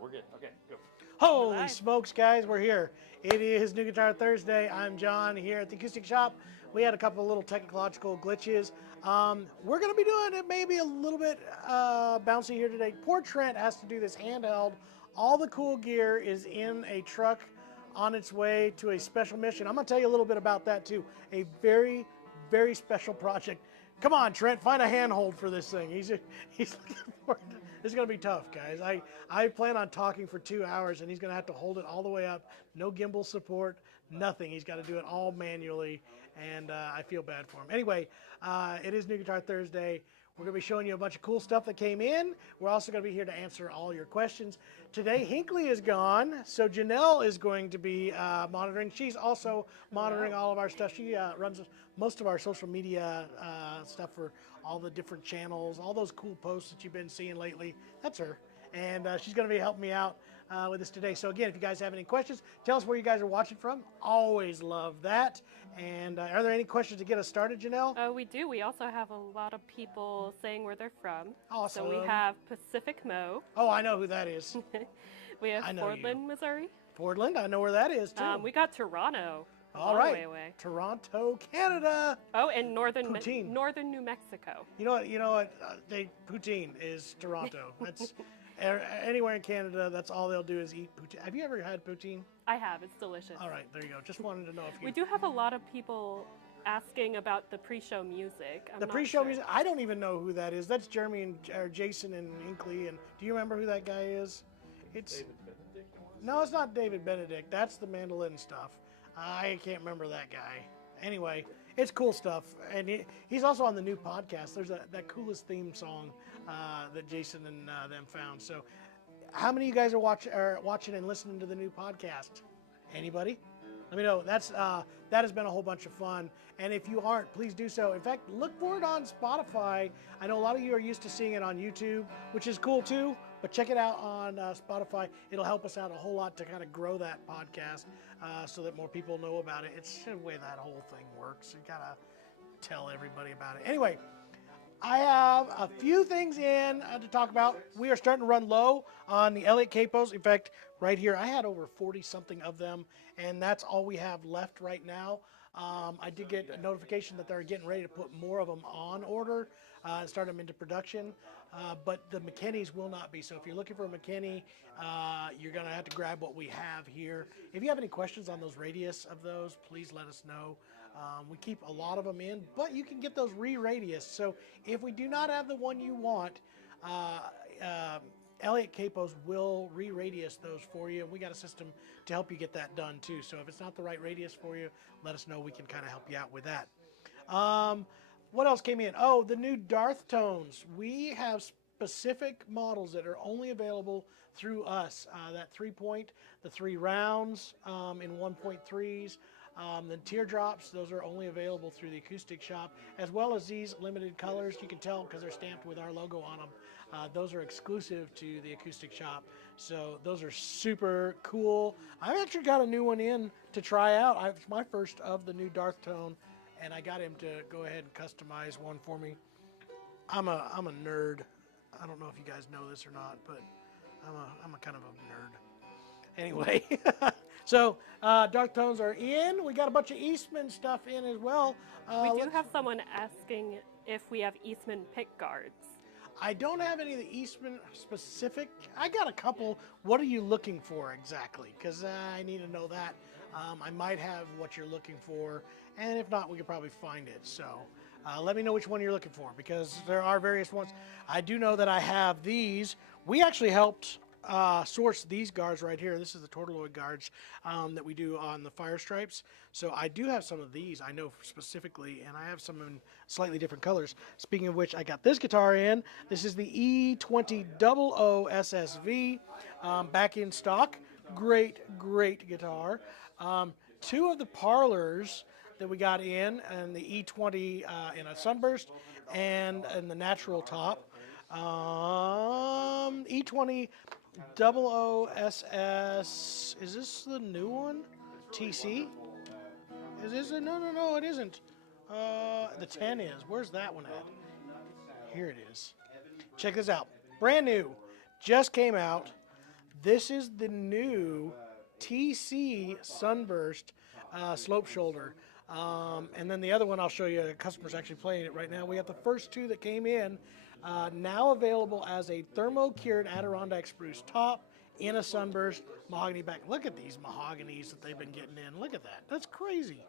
we're good. Okay, go. Holy smokes, guys, we're here. It is New Guitar Thursday. I'm John here at the Acoustic Shop. We had a couple of little technological glitches. We're going to be doing it maybe a little bit bouncy here today. Poor Trent has to do this handheld. All the cool gear is in a truck on its way to a special mission. I'm going to tell you a little bit about that too. A very, very special project. Come on, Trent, find a handhold for this thing. He's looking for it. This is going to be tough, guys. I plan on talking for 2 hours, and he's going to have to hold it all the way up. No gimbal support, nothing. He's got to do it all manually, and I feel bad for him. Anyway, it is New Guitar Thursday. We're going to be showing you a bunch of cool stuff that came in. We're also going to be here to answer all your questions. Today, Hinckley is gone, so Janelle is going to be monitoring. She's also monitoring all of our stuff. She runs most of our social media stuff for all the different channels, all those cool posts that you've been seeing lately. That's her. And she's going to be helping me out with this today. So again, if you guys have any questions, tell us where you guys are watching from. Always love that. And are there any questions to get us started, Janelle? We do. We also have a lot of people saying where they're from. Awesome. So we have Pacific Mo. Oh, I know who that is. We have Portland, Missouri. Portland, I know where that is too. We got Toronto. All right, way away. Toronto, Canada. Oh, and northern New Mexico. You know what? Poutine is Toronto. That's anywhere in Canada. That's all they'll do is eat poutine. Have you ever had poutine? I have. It's delicious. All right, there you go. Just wanted to know if you. We do have a lot of people asking about the pre-show music. The pre-show music. I don't even know who that is. That's Jeremy and Jason and Hinckley. And do you remember who that guy is? It's David Benedict. No, it's not David Benedict. That's the mandolin stuff. I can't remember that guy. Anyway, it's cool stuff, and he's also on the new podcast. There's that coolest theme song that Jason and them found. So, how many of you guys are watching and listening to the new podcast? Anybody? Let me know. That has been a whole bunch of fun. And if you aren't, please do so. In fact, look for it on Spotify. I know a lot of you are used to seeing it on YouTube, which is cool too. But check it out on Spotify. It'll help us out a whole lot to kind of grow that podcast so that more people know about it. It's the way that whole thing works. You gotta tell everybody about it. Anyway, I have a few things in to talk about. We are starting to run low on the Elliott capos. In fact, right here, I had over 40-something of them, and that's all we have left right now. I did get a notification that they're getting ready to put more of them on order and start them into production, but the McKinney's will not be. So if you're looking for a McKinney, you're going to have to grab what we have here. If you have any questions on those radius of those, please let us know. We keep a lot of them in, but you can get those re-radius. So if we do not have the one you want, Elliott capos will re-radius those for you. We got a system to help you get that done too. So if it's not the right radius for you, let us know. We can kind of help you out with that. What else came in? Oh, the new Darth tones. We have specific models that are only available through us. That 3-point, the 3 rounds in 1.3s. The teardrops, those are only available through the Acoustic Shop, as well as these limited colors. You can tell because they're stamped with our logo on them. Those are exclusive to the Acoustic Shop, so those are super cool. I've actually got a new one in to try out. It's my first of the new Darth tone, and I got him to go ahead and customize one for me. I'm a nerd. I don't know if you guys know this or not, but I'm a kind of a nerd. Anyway, so Darth tones are in. We got a bunch of Eastman stuff in as well. We do have someone asking if we have Eastman pick guards. I don't have any of the Eastman specific. I got a couple. What are you looking for exactly? Because I need to know that. I might have what you're looking for, and if not, we could probably find it. So let me know which one you're looking for, because there are various ones. I do know that I have these. We actually helped source these guards right here. This is the Tortoloid guards that we do on the Fire Stripes. So I do have some of these, I know specifically, and I have some in slightly different colors. Speaking of which, I got this guitar in. This is the E2000 SSV back in stock. Great, great guitar. 2 of the Parlors that we got in, and the E20 in a sunburst and in the natural top. E20 00SS, is this the new one? TC? Is this a, no, it isn't. The 10 is. Where's that one at? Here it is. Check this out. Brand new. Just came out. This is the new TC Sunburst slope shoulder. And then the other one I'll show you, the customer's actually playing it right now. We have the first two that came in, now available as a thermo-cured Adirondack spruce top in a Sunburst mahogany back. Look at these mahoganies that they've been getting in. Look at that. That's crazy.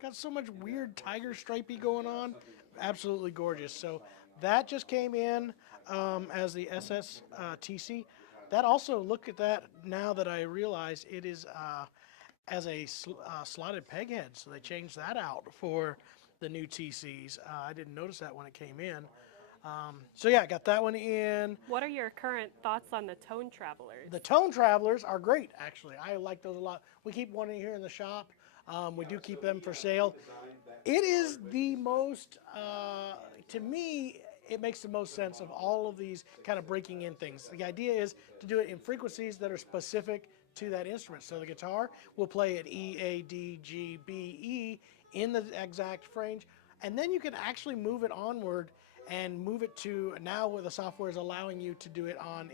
Got so much weird tiger stripey going on. Absolutely gorgeous. So that just came in as the SS TC. That also, look at that now that I realize it is as a slotted peg head. So they changed that out for the new TCs. I didn't notice that when it came in. So yeah, I got that one in. What are your current thoughts on the Tone Travelers? The Tone Travelers are great, actually. I like those a lot. We keep one in here in the shop. We do keep them for sale. It is the most, to me, it makes the most sense of all of these kind of breaking in things. The idea is to do it in frequencies that are specific to that instrument. So the guitar will play at E, A, D, G, B, E in the exact range. And then you can actually move it onward and move it to, now where the software is allowing you to do it on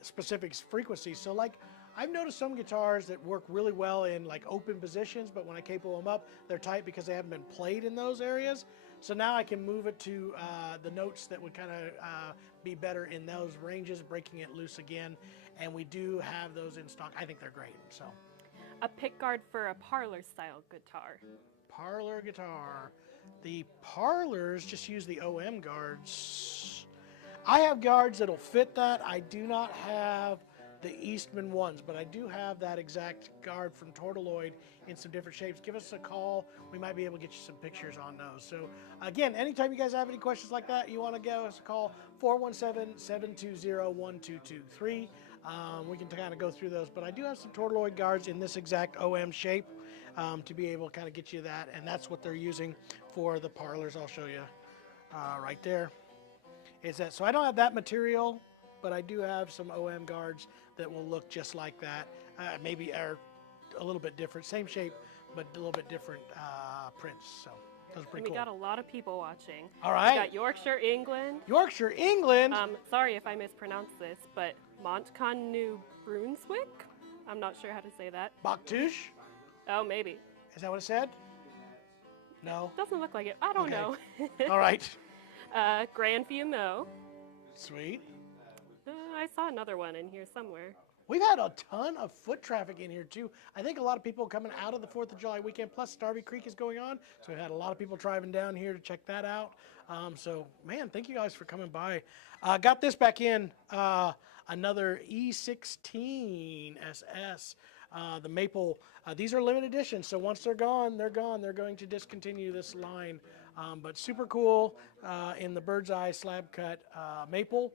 specific frequencies. So like, I've noticed some guitars that work really well in like open positions, but when I capo them up, they're tight because they haven't been played in those areas. So now I can move it to the notes that would kind of be better in those ranges, breaking it loose again. And we do have those in stock. I think they're great. So, a pickguard for a parlor style guitar. Parlor guitar. The parlors just use the OM guards. I have guards that'll fit that. I do not have the Eastman ones, but I do have that exact guard from Tortoloid in some different shapes. Give us a call. We might be able to get you some pictures on those. So again, anytime you guys have any questions like that, you want to give us a call, 417-720-1223. We can kind of go through those, but I do have some Tortoloid guards in this exact OM shape to be able to kind of get you that, and that's what they're using for the parlors. I'll show you right there. Is that, so I don't have that material, but I do have some OM guards that will look just like that. Maybe are a little bit different, same shape, but a little bit different prints. So those are pretty cool. We got a lot of people watching. All right. We got Yorkshire, England. Yorkshire, England. Sorry if I mispronounced this, but Montcalm, New Brunswick. I'm not sure how to say that. Bactouche. Oh, maybe. Is that what it said? No. Doesn't look like it. I don't know. All right. Grandview Mo. Sweet. I saw another one in here somewhere. We've had a ton of foot traffic in here too. I think a lot of people coming out of the 4th of July weekend, plus Starby Creek is going on. So we've had a lot of people driving down here to check that out. So man, thank you guys for coming by. Got this back in, another E16 SS, the Maple. These are limited editions, so once they're gone, they're gone. They're going to discontinue this line. But super cool in the bird's eye slab cut Maple.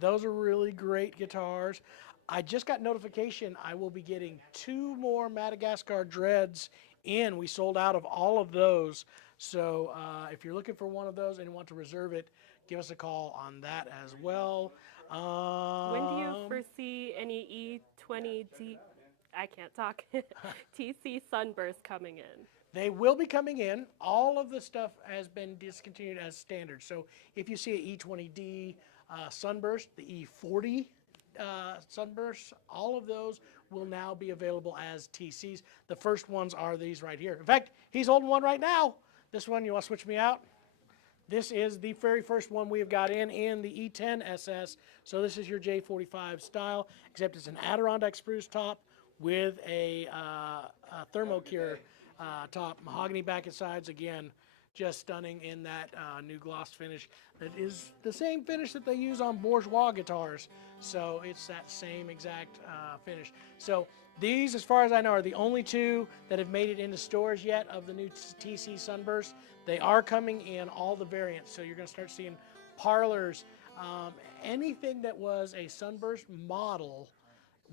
Those are really great guitars. I just got notification I will be getting 2 more Madagascar Dreads in. We sold out of all of those. So if you're looking for one of those and you want to reserve it, give us a call on that as well. When do you foresee any E20D, I can't talk, TC Sunburst coming in? They will be coming in. All of the stuff has been discontinued as standard. So if you see an E20D Sunburst, the E40 Sunburst, all of those will now be available as TCs. The first ones are these right here. In fact, he's holding one right now. This one, you want to switch me out? This is the very first one we have got in the E10 SS. So this is your J45 style, except it's an Adirondack spruce top with a thermocure top, mahogany back and sides. Again, just stunning in that new gloss finish. That is the same finish that they use on bourgeois guitars. So it's that same exact finish. So these, as far as I know, are the only 2 that have made it into stores yet of the new TC Sunburst. They are coming in all the variants. So you're going to start seeing parlors. Anything that was a Sunburst model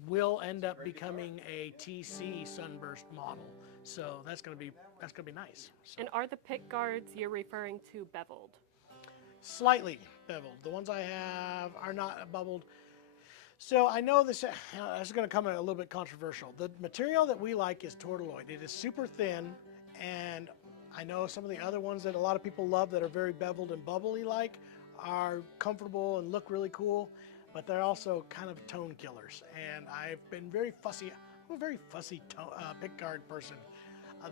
will end up becoming a TC Sunburst model. So that's going to be nice. So. And are the pick guards you're referring to beveled? Slightly beveled. The ones I have are not bubbled. So I know this is going to come in a little bit controversial. The material that we like is Tortoloid. It is super thin, and I know some of the other ones that a lot of people love that are very beveled and bubbly like are comfortable and look really cool. but they're also kind of tone killers. And I've been very fussy. I'm a very fussy pickguard person.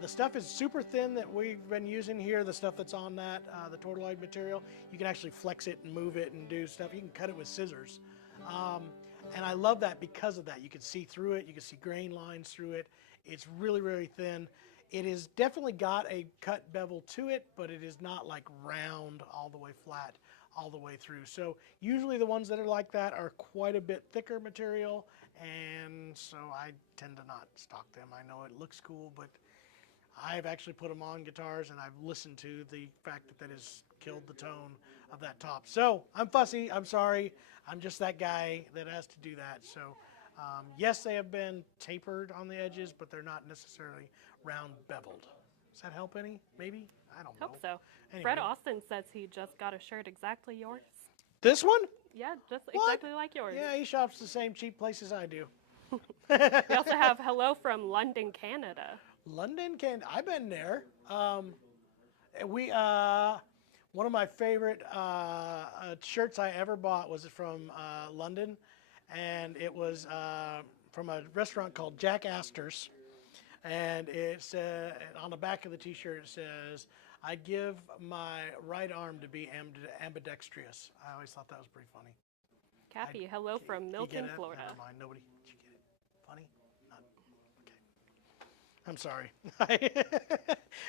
The stuff is super thin that we've been using here, the stuff that's on that, the tortoloid material. You can actually flex it and move it and do stuff. You can cut it with scissors. And I love that because of that. You can see through it. You can see grain lines through it. It's really, really thin. It has definitely got a cut bevel to it, but it is not like round all the way flat all the way through. So usually the ones that are like that are quite a bit thicker material, and so I tend to not stock them. I know it looks cool, but I've actually put them on guitars, and I've listened to the fact that that has killed the tone of that top. So I'm fussy. I'm sorry. I'm just that guy that has to do that. So yes, they have been tapered on the edges, but they're not necessarily round beveled. Does that help any? Maybe? I don't know. Hope so. Anyway. Fred Austin says he just got a shirt exactly yours. This one? Yeah, just What? exactly like yours. Yeah, he shops the same cheap places I do. We also have hello from London, Canada. London, Canada. I've been there. One of my favorite shirts I ever bought was from London, and it was from a restaurant called Jack Astor's. And it's on the back of the T-shirt it says, "I give my right arm to be ambidextrous." I always thought that was pretty funny. Kathy, hello from You get Milton, it? Florida. Never mind. Nobody. Did you get it? Funny? Not. Okay. I'm sorry.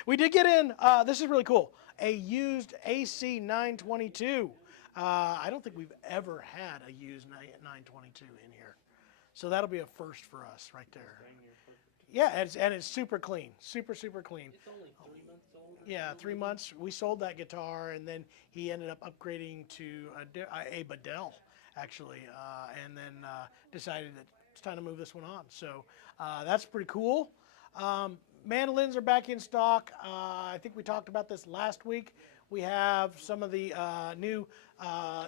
We did get in. This is really cool. A used AC 922. I don't think we've ever had a used 922 in here, so that'll be a first for us right there. Yeah, and it's super clean, super clean. It's only 3 months old. Yeah, 3 months. We sold that guitar, and then he ended up upgrading to a Bedell, actually, and then decided that it's time to move this one on. So that's pretty cool. Mandolins are back in stock. I think we talked about this last week. We have some of the new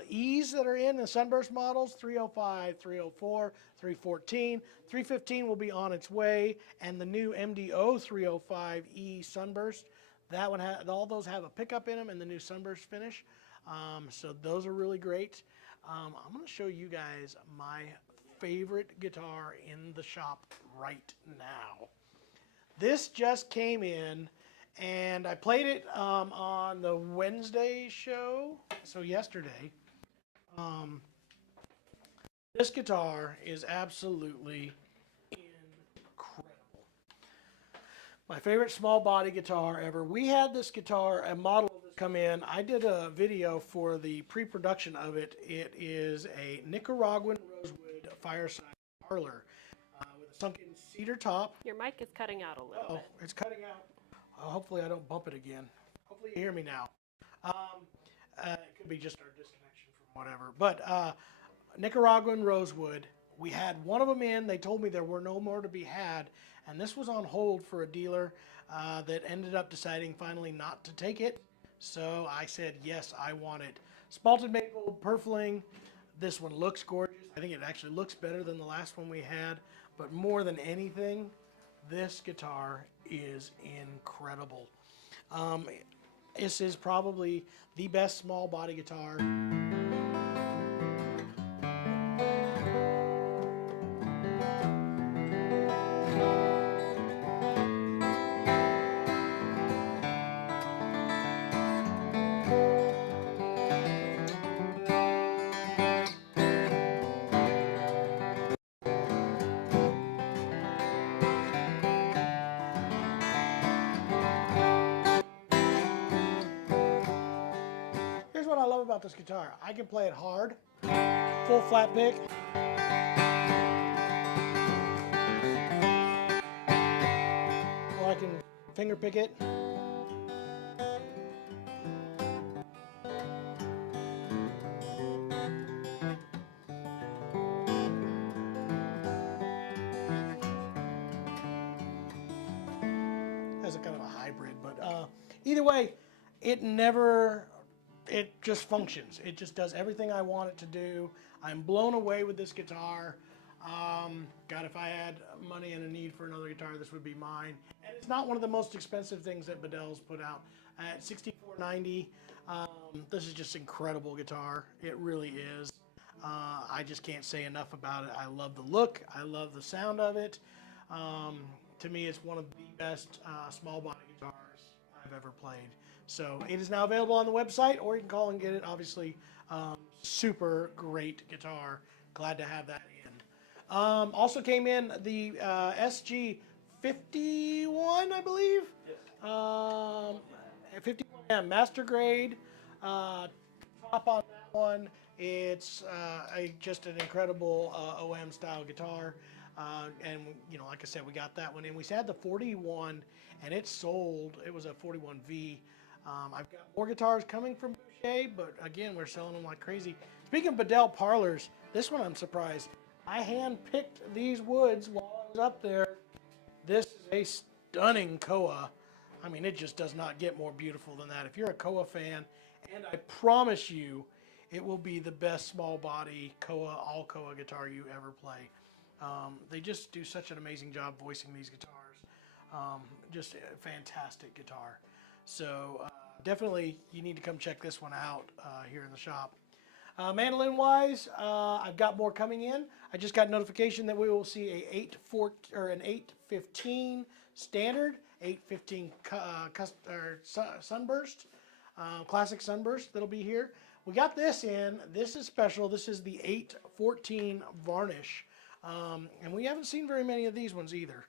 E's that are in the Sunburst models, 305, 304, 314. 315 will be on its way, and the new MDO 305E Sunburst, that one all those have a pickup in them and the new Sunburst finish. So those are really great. I'm going to show you guys my favorite guitar in the shop right now. This just came in, and I played it on the Wednesday show, so yesterday. This guitar is absolutely incredible. My favorite small body guitar ever. We had this guitar, a model of this come in. I did a video for the pre-production of it. It is a Nicaraguan rosewood fireside parlor with a sunken cedar top. Your mic is cutting out a little Oh, bit. it's cutting out. Hopefully I don't bump it again. Hopefully you hear me now. It could be just our disconnection from whatever. But Nicaraguan rosewood. We had one of them in. They told me there were no more to be had. And this was on hold for a dealer that ended up deciding finally not to take it. So I said, yes, I want it. Spalted maple, purfling. This one looks gorgeous. I think it actually looks better than the last one we had. But more than anything, this guitar is incredible. This is probably the best small body guitar. Here's what I love about this guitar. I can play it hard, full flat pick. Or I can finger pick it. As a kind of a hybrid, but either way, it just functions. It just does everything I want it to do. I'm blown away with this guitar. God, if I had money and a need for another guitar, this would be mine. And it's not one of the most expensive things that Bedell's put out. At $64.90, this is just incredible guitar. It really is. I just can't say enough about it. I love the look. I love the sound of it. To me, it's one of the best small body guitars I've ever played. So it is now available on the website, or you can call and get it. Obviously, super great guitar. Glad to have that in. Also came in the SG 51, I believe. Yes. 51M Master Grade. Top on that one. It's just an incredible OM style guitar. And, you know, like I said, we got that one in. We had the 41, and it sold. It was a 41V. I've got more guitars coming from Boucher, but again, we're selling them like crazy. Speaking of Bedell parlors, this one I'm surprised. I hand-picked these woods while I was up there. This is a stunning koa. I mean, it just does not get more beautiful than that. If you're a koa fan, and I promise you, it will be the best small body koa, all koa guitar you ever play. They just do such an amazing job voicing these guitars. Just a fantastic guitar. So definitely you need to come check this one out here in the shop. Mandolin wise, I've got more coming in. I just got notification that we will see an 815 standard, 815 sunburst, classic sunburst that'll be here. We got this in. This is special. This is the 814 varnish. And we haven't seen very many of these ones either.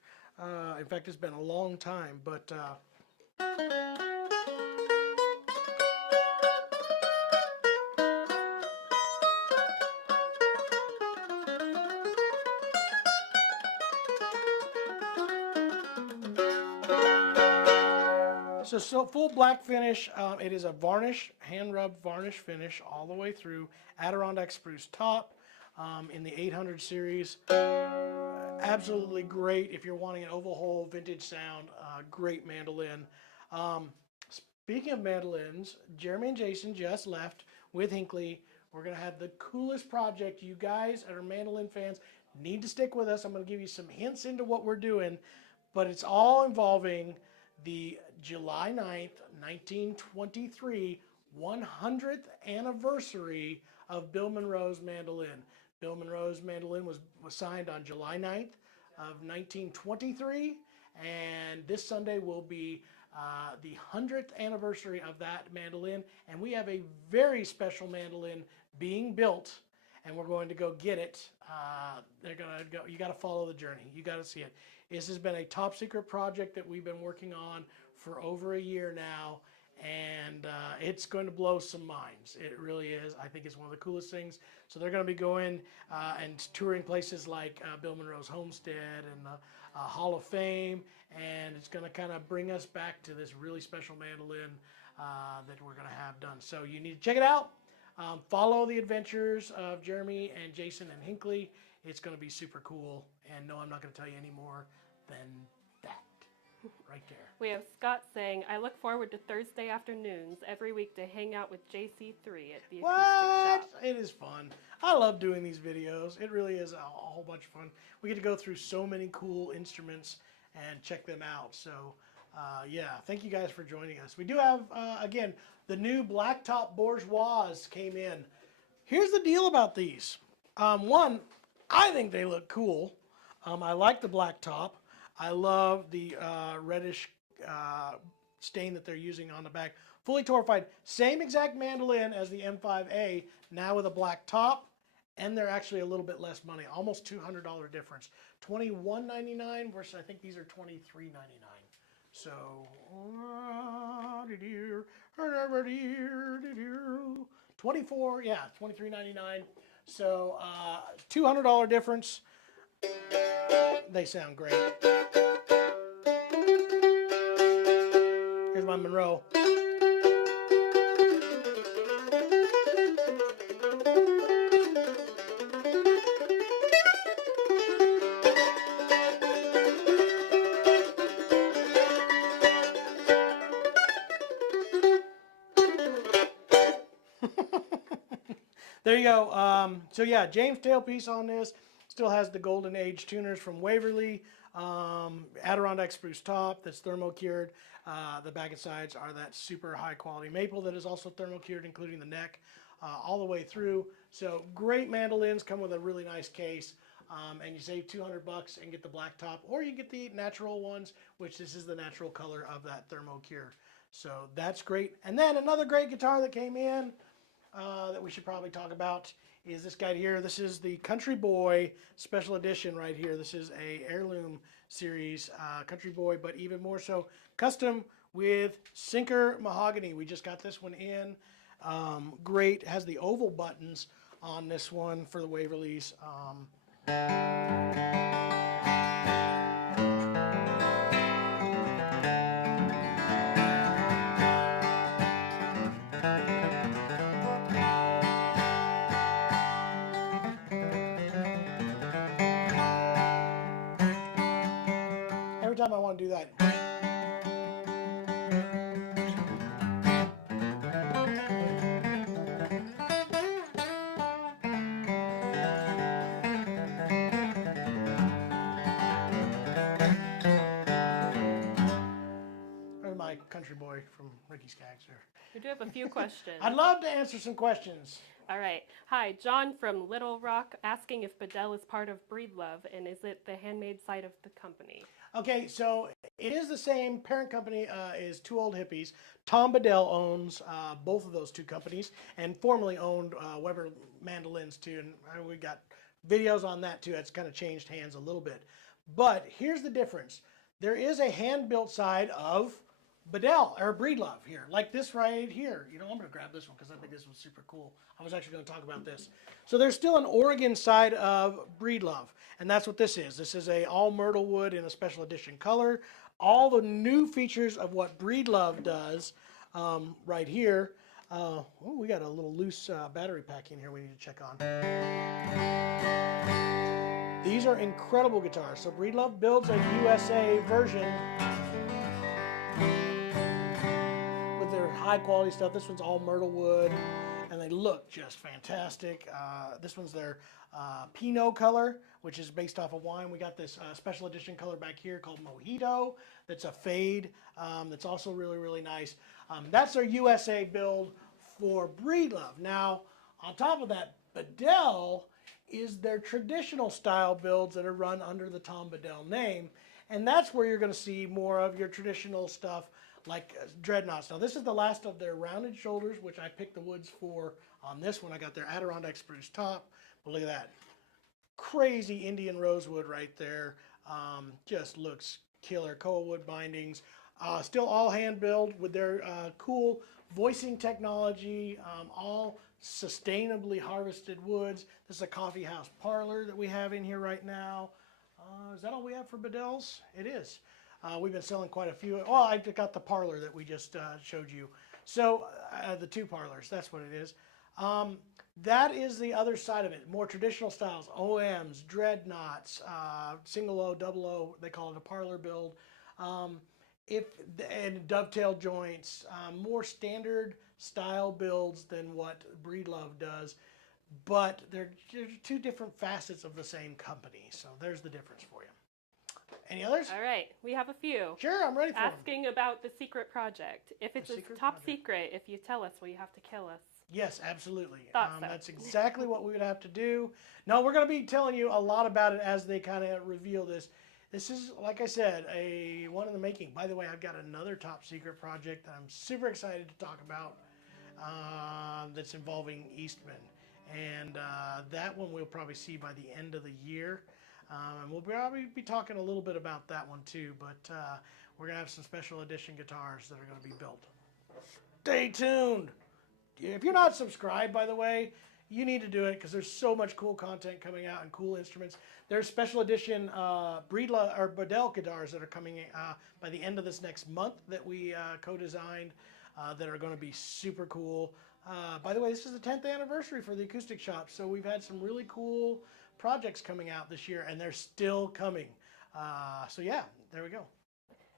In fact, it's been a long time, but so full black finish. It is a varnish, hand rubbed varnish finish all the way through. Adirondack spruce top in the 800 series. Absolutely great if you're wanting an oval hole vintage sound. Great mandolin. Speaking of mandolins, Jeremy and Jason just left with Hinckley. We're going to have the coolest project. You guys that are mandolin fans need to stick with us. I'm going to give you some hints into what we're doing, but it's all involving the July 9th, 1923 100th anniversary of Bill Monroe's mandolin. Bill Monroe's mandolin was signed on July 9th of 1923, and this Sunday will be the 100th anniversary of that mandolin, and we have a very special mandolin being built, and we're going to go get it. They're gonna go. You got to follow the journey. You got to see it. This has been a top secret project that we've been working on for over a year now, and it's going to blow some minds. It really is. I think it's one of the coolest things. So they're going to be going and touring places like Bill Monroe's homestead and the Hall of Fame, and it's going to kind of bring us back to this really special mandolin that we're going to have done. So you need to check it out. Follow the adventures of Jeremy and Jason and Hinckley. It's going to be super cool. And no, I'm not going to tell you any more than that right there. We have Scott saying, I look forward to Thursday afternoons every week to hang out with JC3 at the Acoustic Shop. It is fun. I love doing these videos. It really is a whole bunch of fun. We get to go through so many cool instruments and check them out. So, yeah, thank you guys for joining us. We do have, again, the new Blacktop Bourgeois came in. Here's the deal about these. One, I think they look cool. I like the black top. I love the reddish stain that they're using on the back. Fully torrefied. Same exact mandolin as the M5A, now with a black top, and they're actually a little bit less money. Almost $200 difference. $21.99 versus I think these are $23.99. So, 24, yeah, $23.99. So, $200 difference. They sound great. Here's my Monroe. There you go. So yeah, James tailpiece on this. Still has the Golden Age tuners from Waverly. Adirondack spruce top that's thermo-cured. The back and sides are that super high quality maple that is also thermo-cured, including the neck. all the way through. So great mandolins, come with a really nice case. And you save $200 and get the black top, or you get the natural ones, which this is the natural color of that thermocure. So that's great. And then another great guitar that came in that we should probably talk about is this guy here. This is the Country Boy Special Edition right here. This is a heirloom series Country Boy, but even more so custom with sinker mahogany. We just got this one in. Great. Has the oval buttons on this one for the Waverleys. Every time I want to do that. My Country Boy from Ricky Skaggs here. We do have a few questions. I'd love to answer some questions. All right. Hi, John from Little Rock asking if Bedell is part of Breedlove, and is it the handmade side of the company? Okay, so it is the same. Parent company is Two Old Hippies. Tom Bedell owns both of those two companies and formerly owned Weber mandolins too. And we got videos on that too. It's kind of changed hands a little bit. But here's the difference. There is a hand-built side of Bedell or Breedlove here, like this right here. You know, I'm going to grab this one because I think this one's super cool. I was actually going to talk about this. So there's still an Oregon side of Breedlove, and that's what this is. This is a all myrtle wood in a special edition color. All the new features of what Breedlove does right here. Oh, we got a little loose battery pack in here we need to check on. These are incredible guitars. So Breedlove builds a USA version with their high quality stuff. This one's all myrtle wood and they look just fantastic. This one's their Pinot color, which is based off of wine. We got this special edition color back here called Mojito. That's a fade. That's also really, really nice. That's their USA build for Breedlove. Now, on top of that, Bedell is their traditional style builds that are run under the Tom Bedell name. And that's where you're going to see more of your traditional stuff like dreadnoughts. Now this is the last of their rounded shoulders, which I picked the woods for on this one. I got their Adirondack spruce top. But look at that. Crazy Indian rosewood right there. Just looks killer. Koa wood bindings. Still all hand built with their cool voicing technology. All sustainably harvested woods. This is a coffee house parlor that we have in here right now. Is that all we have for Bedells? It is. We've been selling quite a few. Oh, I got the parlor that we just showed you. So the two parlors, that's what it is. That is the other side of it. More traditional styles, OMs, dreadnoughts, single O, double O, they call it a parlor build. And dovetail joints, more standard style builds than what Breedlove does. But they're two different facets of the same company. So there's the difference for you. Any others? All right, we have a few. Sure, I'm ready for them. Asking about the secret project. If it's top secret, if you tell us, will you have to kill us? Yes, absolutely. Thought so. That's exactly what we would have to do. No, we're going to be telling you a lot about it as they kind of reveal this. This is, like I said, a one in the making. By the way, I've got another top secret project that I'm super excited to talk about that's involving Eastman. And that one we'll probably see by the end of the year. And we'll probably be talking a little bit about that one too. But we're going to have some special edition guitars that are going to be built. Stay tuned. If you're not subscribed, by the way, you need to do it because there's so much cool content coming out and cool instruments. There's special edition Breedlove or Bedell guitars that are coming by the end of this next month that we co-designed that are going to be super cool. By the way, this is the 10th anniversary for the Acoustic Shop, so we've had some really cool projects coming out this year, and they're still coming. So yeah, there we go.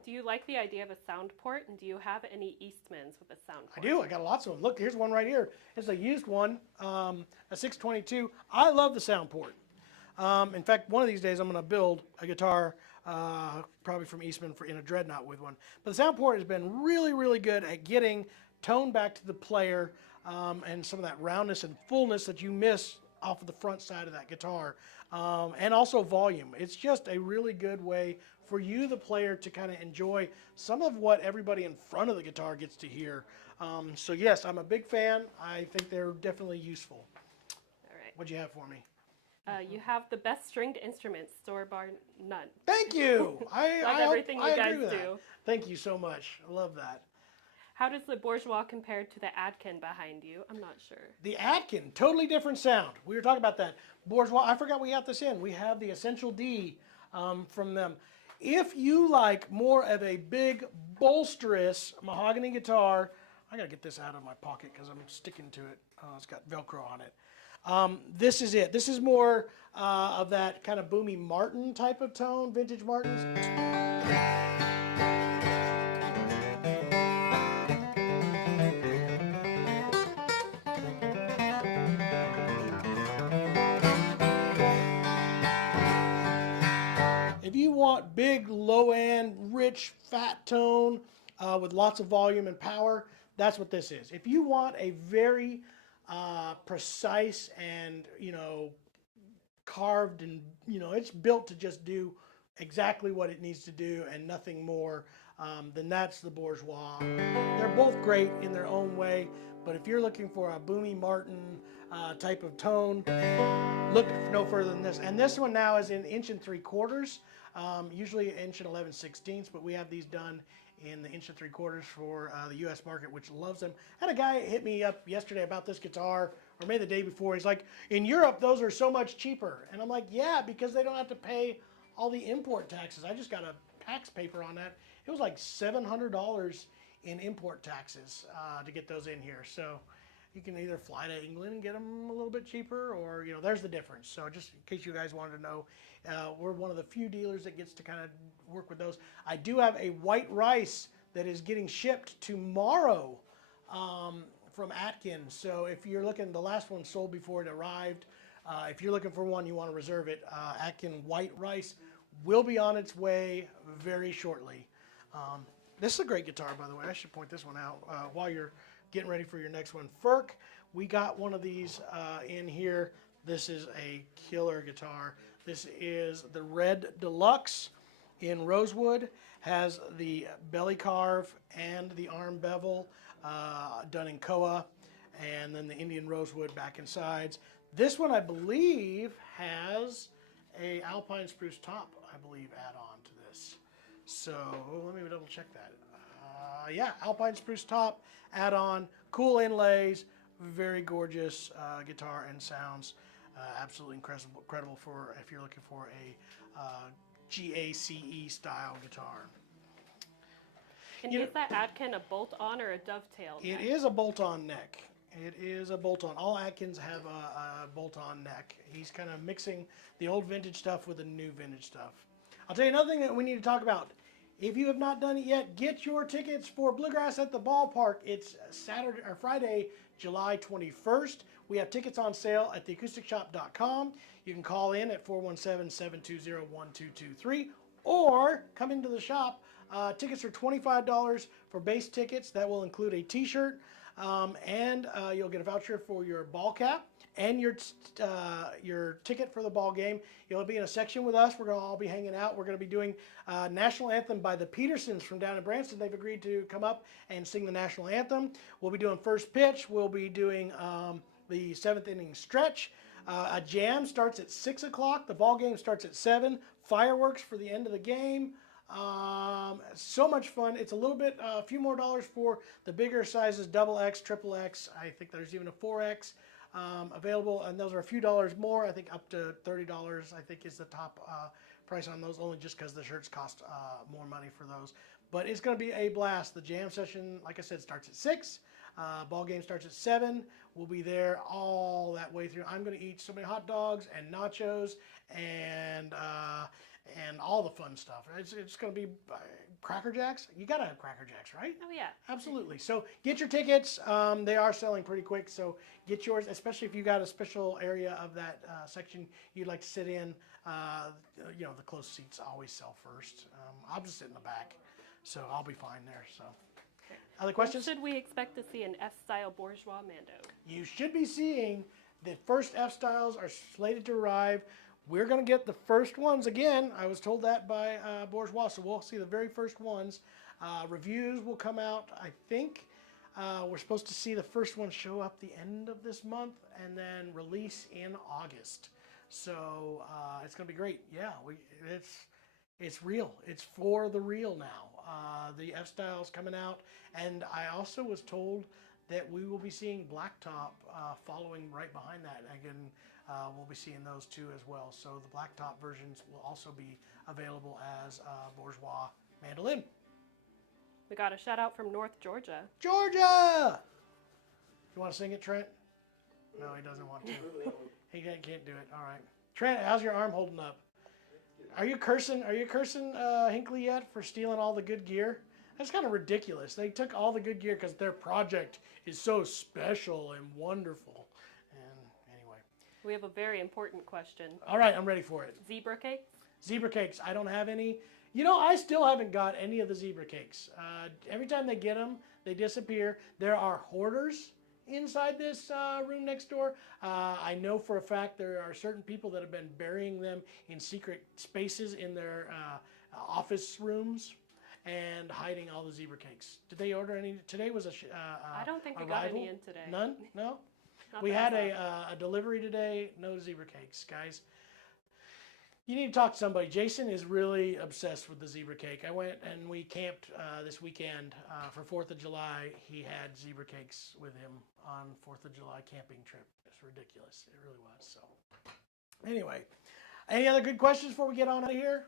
Do you like the idea of a sound port, and do you have any Eastmans with a sound port? I do. I got lots of them. Look, here's one right here. It's a used one, a 622. I love the sound port. In fact, one of these days I'm going to build a guitar, probably from Eastman, in a dreadnought with one. But the sound port has been really, really good at getting tone back to the player and some of that roundness and fullness that you miss off of the front side of that guitar, and also volume. It's just a really good way for you, the player, to kind of enjoy some of what everybody in front of the guitar gets to hear. So yes, I'm a big fan. I think they're definitely useful. All right. What'd you have for me? You have the best stringed instruments, store bar none. Thank you. Love everything you guys do. Thank you so much. I love that. How does the Bourgeois compare to the Adkin behind you? I'm not sure. The Adkin, totally different sound. We were talking about that. Bourgeois, I forgot we got this in. We have the Essential D from them. If you like more of a big, bolsterous mahogany guitar, I gotta get this out of my pocket because I'm sticking to it. It's got Velcro on it. This is it. This is more of that kind of boomy Martin type of tone, vintage Martins. If you want big, low-end, rich, fat tone with lots of volume and power, that's what this is. If you want a very precise and, carved and, it's built to just do exactly what it needs to do and nothing more, then that's the Bourgeois. They're both great in their own way, but if you're looking for a boomy Martin type of tone, look no further than this. And this one now is in 1 3/4. Usually 1 11/16, but we have these done in the 1 3/4 for the U.S. market, which loves them. I had a guy hit me up yesterday about this guitar, or maybe the day before. He's like, in Europe, those are so much cheaper. And I'm like, yeah, because they don't have to pay all the import taxes. I just got a tax paper on that. It was like $700 in import taxes to get those in here. So you can either fly to England and get them a little bit cheaper, or, there's the difference. So just in case you guys wanted to know, we're one of the few dealers that gets to kind of work with those. I do have a white rice that is getting shipped tomorrow from Atkins. So if you're looking, the last one sold before it arrived. If you're looking for one, you want to reserve it. Atkin white rice will be on its way very shortly. This is a great guitar, by the way. I should point this one out while you're getting ready for your next one. Ferk, we got one of these in here. This is a killer guitar. This is the Red Deluxe in rosewood. Has the belly carve and the arm bevel done in koa, and then the Indian rosewood back and sides. This one, I believe, has a Alpine spruce top, I believe, add on to this. So let me double check that. Yeah, Alpine spruce top, add on, cool inlays, very gorgeous guitar and sounds. Absolutely incredible for if you're looking for a GACE style guitar. And is that Adkin a bolt-on or a dovetail neck? It is a bolt-on neck. It is a bolt-on. All Atkins have a bolt-on neck. He's kind of mixing the old vintage stuff with the new vintage stuff. I'll tell you another thing that we need to talk about. If you have not done it yet, get your tickets for Bluegrass at the Ballpark. It's Saturday or Friday, July 21st. We have tickets on sale at theacousticshop.com. You can call in at 417-720-1223 or come into the shop. Tickets are $25 for base tickets. That will include a t-shirt, and you'll get a voucher for your ball cap and your ticket for the ball game. You'll be in a section with us. We're going to all be hanging out. We're going to be doing National Anthem by the Petersons from down in Branson. They've agreed to come up and sing the National Anthem. We'll be doing first pitch. We'll be doing the 7th inning stretch. A jam starts at 6 o'clock. The ball game starts at 7. Fireworks for the end of the game. So much fun. It's a little bit, a few more dollars for the bigger sizes, XXX, XXX. I think there's even a 4X available, and those are a few dollars more. I think up to $30, I think, is the top price on those, only just because the shirts cost more money for those. But it's going to be a blast. The jam session, like I said, starts at 6. Ball game starts at 7. We'll be there all that way through. I'm going to eat so many hot dogs and nachos and all the fun stuff. It's going to be Cracker Jacks. You got to have Cracker Jacks, right? Oh, yeah. Absolutely. So get your tickets. They are selling pretty quick, so get yours, especially if you got a special area of that section you'd like to sit in. The close seats always sell first. I'll just sit in the back, so I'll be fine there. So. Other questions? Should we expect to see an F-style bourgeois mando? You should be seeing the first F-styles are slated to arrive. We're going to get the first ones again. I was told that by Bourgeois, so we'll see the very first ones. Reviews will come out, I think. We're supposed to see the first one show up the end of this month and then release in August. So it's going to be great. Yeah, it's real. It's for the real now. The F-Style's coming out. And I also was told that we will be seeing Blacktop following right behind that. Again, we'll be seeing those two as well. So the Blacktop versions will also be available as Bourgeois mandolin. We got a shout out from North Georgia. Georgia! You want to sing it, Trent? No, he doesn't want to. He can't do it. All right. Trent, how's your arm holding up? Are you cursing Hinckley yet for stealing all the good gear? That's kind of ridiculous. They took all the good gear because their project is so special and wonderful. And anyway. We have a very important question. All right, I'm ready for it. Zebra cakes? Zebra cakes. I don't have any. You know, I still haven't got any of the zebra cakes. Every time they get them, they disappear. There are hoarders inside this room next door. I know for a fact there are certain people that have been burying them in secret spaces in their office rooms and hiding all the zebra cakes. Did they order any? Today was I don't think we got any in today. None? No? Not We that had I saw. a delivery today. No zebra cakes, guys. You need to talk to somebody. Jason is really obsessed with the zebra cake. I went and we camped this weekend for 4th of July. He had zebra cakes with him on 4th of July camping trip. It's ridiculous. It really was. So anyway, any other good questions before we get on out of here?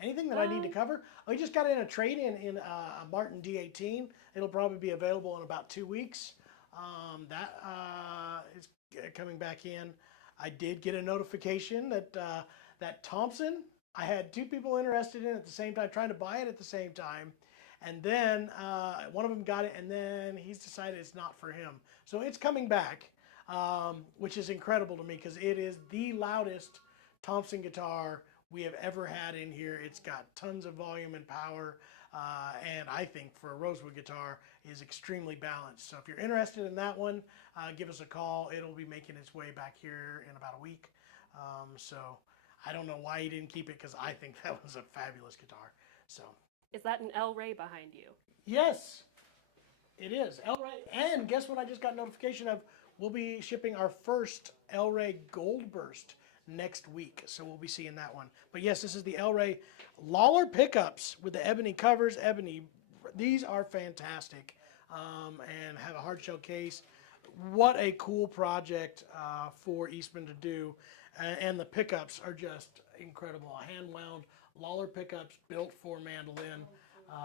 Anything that I need to cover? We just got in a trade-in in a Martin D18. It'll probably be available in about 2 weeks. That is coming back in. I did get a notification that that Thompson, I had 2 people interested in it at the same time, trying to buy it at the same time. And then one of them got it, and then he's decided it's not for him. So it's coming back, which is incredible to me because it is the loudest Thompson guitar we have ever had in here. It's got tons of volume and power, and I think for a rosewood guitar is extremely balanced. So if you're interested in that one, give us a call. It'll be making its way back here in about a week. So I don't know why he didn't keep it because I think that was a fabulous guitar. So Is that an El Rey behind you? yes, it is. El Rey, and guess what I just got notification of? We'll be shipping our first El Rey Gold Burst next week, so we'll be seeing that one. But yes, this is the El Rey Lawler pickups with the ebony covers. Ebony, these are fantastic, and have a hard shell case. What a cool project for Eastman to do, and the pickups are just incredible. Hand wound Lawler pickups built for mandolin.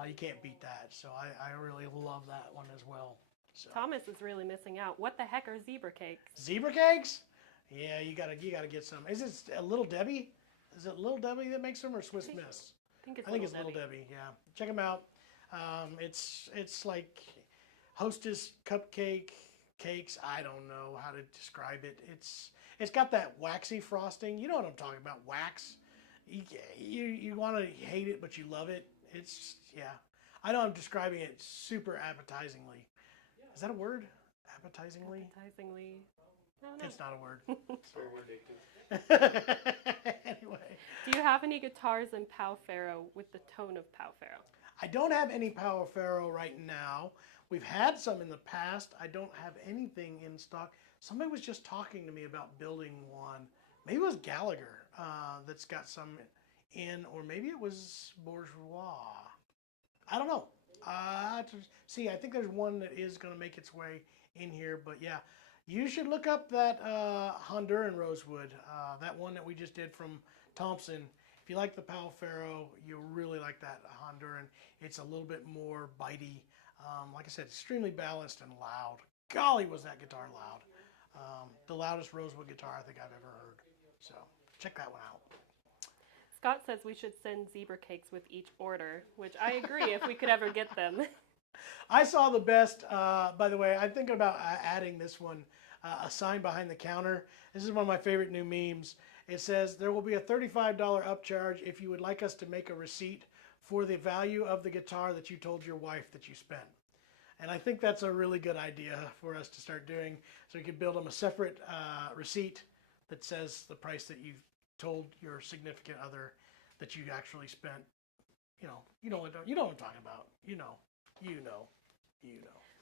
You can't beat that. So I really love that one as well. So. Thomas is really missing out. What the heck are zebra cakes? Zebra cakes? Yeah, you gotta get some. Is it a Little Debbie? Is it Little Debbie that makes them, or Swiss Miss? I think it's Little Debbie. Yeah, check them out. It's like Hostess cupcake cakes. I don't know how to describe it. It's got that waxy frosting. You know what I'm talking about? Wax. You want to hate it, but you love it. It's I know I'm describing it super appetizingly. Is that a word? Appetizingly? Appetizingly. No. It's not a word. Anyway. Do you have any guitars in Pau Ferro with the tone of Pau Ferro? I don't have any Pau Ferro right now. We've had some in the past. I don't have anything in stock. Somebody was just talking to me about building one. Maybe it was Gallagher that's got some in, or maybe it was Bourgeois. I don't know. See, I think there's one that is going to make its way in here, but yeah. You should look up that Honduran rosewood, that one that we just did from Thompson. If you like the Pau Ferro, you'll really like that Honduran. It's a little bit more bitey. Like I said, extremely balanced and loud. Golly, was that guitar loud. The loudest rosewood guitar I think I've ever heard. So check that one out. Scott says we should send zebra cakes with each order, which I agree if we could ever get them. I saw the best, by the way, I'm thinking about adding this one, a sign behind the counter. This is one of my favorite new memes. It says, there will be a $35 upcharge if you would like us to make a receipt for the value of the guitar that you told your wife that you spent. And I think that's a really good idea for us to start doing. So you could build them a separate receipt that says the price that you told your significant other that you actually spent. You know what I'm talking about. You know.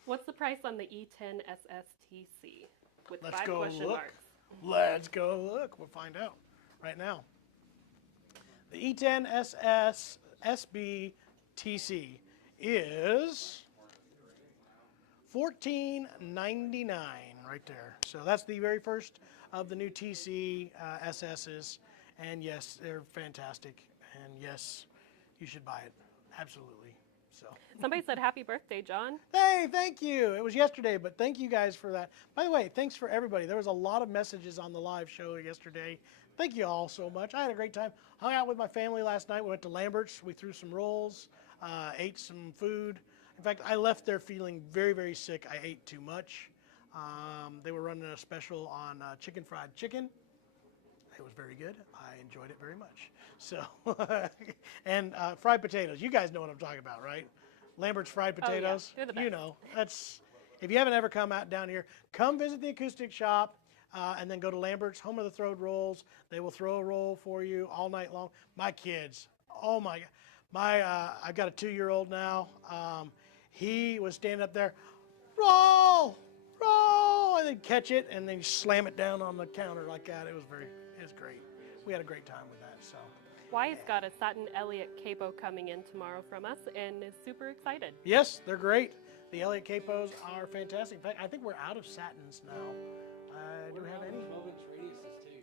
What's the price on the E10 SSTC with Let's 5 go question look. marks? Let's go look. We'll find out right now. The E10 SS SB TC is $14.99 right there. So that's the very first of the new TC SSs. And yes, they're fantastic. And yes, you should buy it. Absolutely. So. Somebody said happy birthday, John. Hey, thank you. It was yesterday, but thank you guys for that. By the way, thanks for everybody. There was a lot of messages on the live show yesterday. Thank you all so much. I had a great time. Hung out with my family last night. We went to Lambert's. We threw some rolls, ate some food. In fact, I left there feeling very, very sick. I ate too much. They were running a special on chicken fried chicken. It was very good. I enjoyed it very much. So, and fried potatoes. You guys know what I'm talking about, right? Lambert's fried potatoes. Oh, yeah. They're the best. You know, that's, if you haven't ever come out down here, come visit the Acoustic shop and then go to Lambert's, home of the throwed rolls. They will throw a roll for you all night long. My kids, oh my God. I've got a 2-year-old now. He was standing up there, roll, and then catch it and then slam it down on the counter like that. It was great. We had a great time with that. So Wyatt's got a satin Elliott capo coming in tomorrow from us and is super excited. yes, they're great. The Elliott capos are fantastic. In fact, I think we're out of satins now. Do we have any?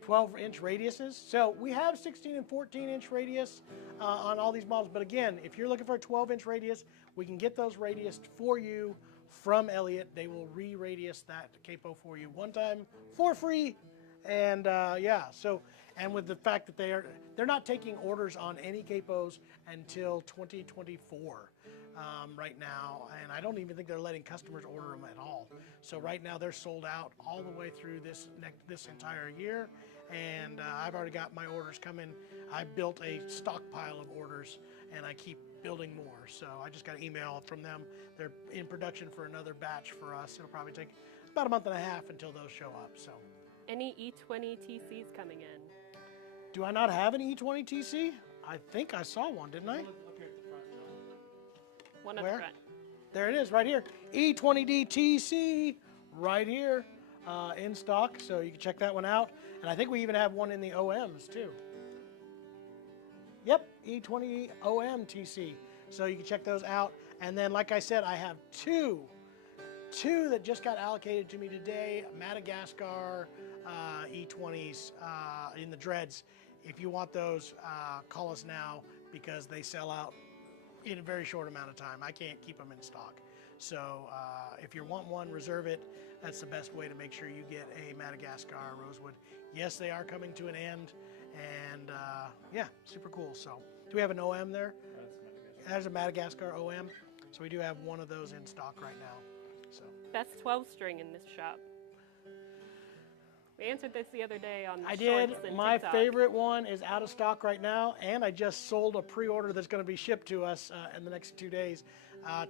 12-inch radiuses. So we have 16 and 14-inch radius on all these models. But again, if you're looking for a 12-inch radius, we can get those radiused for you from Elliott. They will re-radius that capo for you one time for free. And yeah, so, and with the fact that they're not taking orders on any capos until 2024 right now, and I don't even think they're letting customers order them at all. So right now they're sold out all the way through this entire year, and I've already got my orders coming. I built a stockpile of orders, and I keep building more. So I just got an email from them. They're in production for another batch for us. It'll probably take about a month and a half until those show up. So. Any E20 TCs coming in? Do I not have an E20 TC? I think I saw one, didn't I? One up Where? front. There it is, right here. E20D TC, right here, in stock. So you can check that one out. And I think we even have one in the OMs too. Yep, E20 OM TC. So you can check those out. And then, like I said, I have two that just got allocated to me today, Madagascar E20s in the dreads. If you want those, call us now because they sell out in a very short amount of time. I can't keep them in stock. So if you want one, reserve it. That's the best way to make sure you get a Madagascar rosewood. Yes, they are coming to an end, and yeah, super cool. So do we have an OM there? There's a Madagascar OM. So we do have one of those in stock right now. So Best 12 string in this shop. We answered this the other day on the I shorts did. and My TikTok. favorite one is out of stock right now, and I just sold a pre-order that's going to be shipped to us in the next 2 days.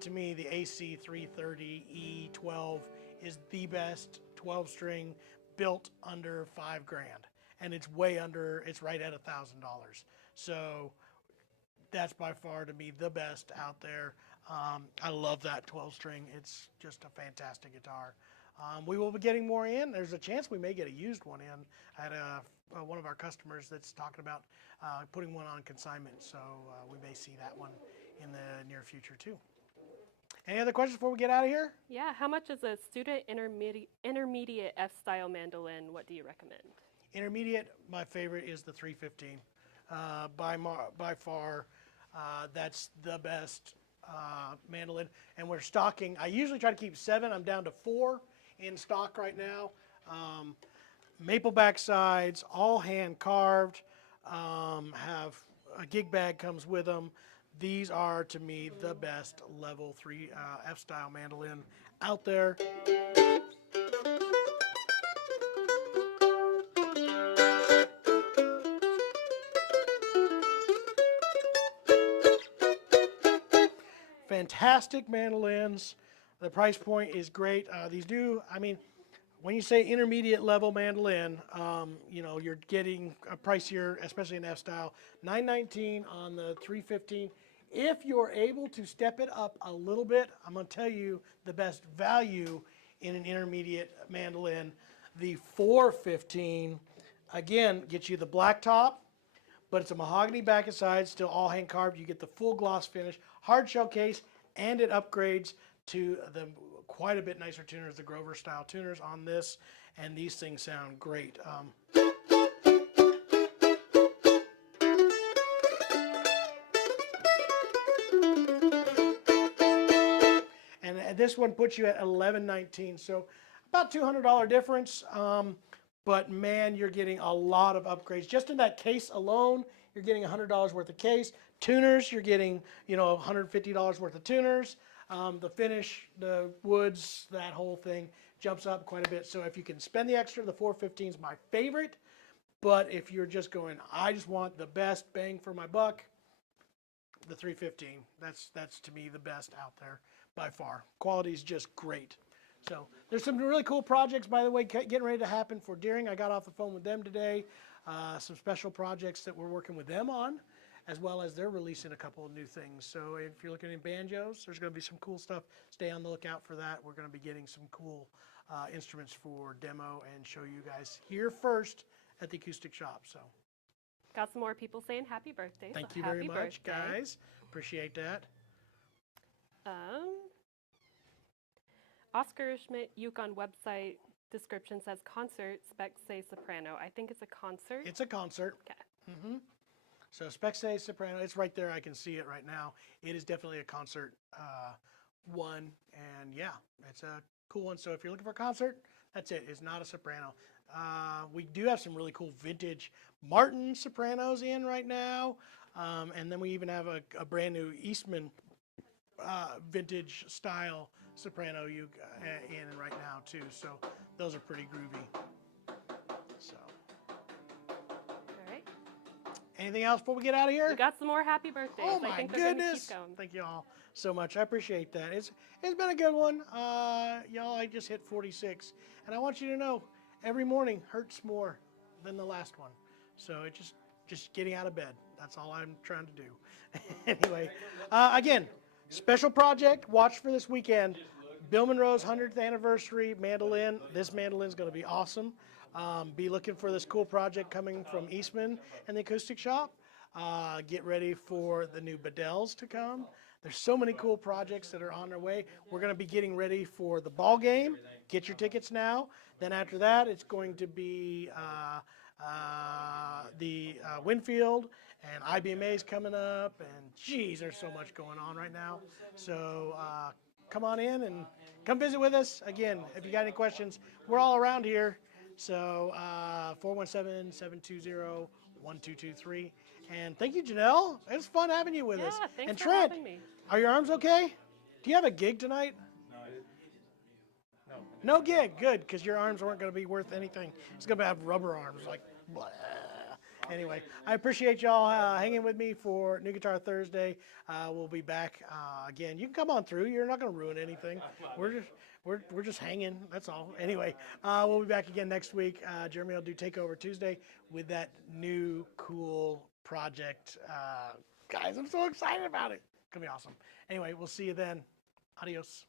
To me, the AC330 E12 is the best 12-string built under $5 grand, and it's way under. It's right at $1,000. So that's by far to me the best out there. I love that 12-string. It's just a fantastic guitar. We will be getting more in. There's a chance we may get a used one in. I had one of our customers that's talking about putting one on consignment, so we may see that one in the near future too. Any other questions before we get out of here? Yeah, how much is a student intermediate F-style mandolin? What do you recommend? Intermediate, my favorite is the 315. By far, that's the best mandolin. And we're stocking, I usually try to keep 7. I'm down to 4 in stock right now. Maple back sides, all hand carved, have a gig bag comes with them. These are, to me, the best level 3 F-style mandolin out there. Fantastic mandolins. The price point is great. These do, I mean, when you say intermediate level mandolin, you know, you're getting a pricier, especially in F style. $919 on the 315. If you're able to step it up a little bit, I'm going to tell you the best value in an intermediate mandolin. The 415, again, gets you the black top, but it's a mahogany back and sides, still all hand carved. You get the full gloss finish, hard shell case, and it upgrades to the quite a bit nicer tuners, the Grover style tuners on this, and these things sound great. And this one puts you at $1119, so about $200 difference. But man, you're getting a lot of upgrades just in that case alone. You're getting $100 worth of case. Tuners, you're getting, you know, $150 worth of tuners. The finish, the woods, that whole thing jumps up quite a bit. So if you can spend the extra, the 415 is my favorite. But if you're just going, I just want the best bang for my buck, the 315. That's to me the best out there by far. Quality is just great. So there's some really cool projects, by the way, getting ready to happen for Deering. I got off the phone with them today. Some special projects that we're working with them on, as well as they're releasing a couple of new things. So if you're looking at banjos, there's going to be some cool stuff. Stay on the lookout for that. We're going to be getting some cool instruments for demo and show you guys here first at the Acoustic Shop. So got some more people saying happy birthday. thank so you happy very much, birthday. guys. Appreciate that. Oscar Schmidt Yukon website description says concert, specs say soprano. I think it's a concert. It's a concert. Okay. So specs say soprano. It's right there. I can see it right now. It is definitely a concert one, and yeah, it's a cool one. So if you're looking for a concert, that's it. It's not a soprano. We do have some really cool vintage Martin sopranos in right now, and then we even have a brand new Eastman vintage style soprano in right now too. So those are pretty groovy. So All right. anything else before we get out of here? We got some more happy birthdays. Oh I my think they're gonna goodness! keep going. Thank you all so much. I appreciate that. It's been a good one. Y'all, I just hit 46, and I want you to know every morning hurts more than the last one. So it just getting out of bed. That's all I'm trying to do. Anyway, again, special project. Watch for this weekend. Bill Monroe's 100th anniversary mandolin. This mandolin's going to be awesome. Be looking for this cool project coming from Eastman and the Acoustic Shop. Get ready for the new Bedells to come. There's so many cool projects that are on their way. We're going to be getting ready for the ball game. Get your tickets now. Then after that, it's going to be the Winfield, and IBMA's coming up. And geez, there's so much going on right now. So come on in and come visit with us. Again, if you got any questions, we're all around here. So 417-720-1223. And thank you, Janelle. It was fun having you with us. Thanks and for Trent, having me. are your arms okay? Do you have a gig tonight? No gig. Good, because your arms weren't going to be worth anything. It's going to have rubber arms, like blah. Anyway, I appreciate y'all hanging with me for New Guitar Thursday. We'll be back again. You can come on through. You're not going to ruin anything. We're just hanging. That's all. Anyway, we'll be back again next week. Jeremy will do Takeover Tuesday with that new cool project. Guys, I'm so excited about it. It's going to be awesome. Anyway, we'll see you then. Adios.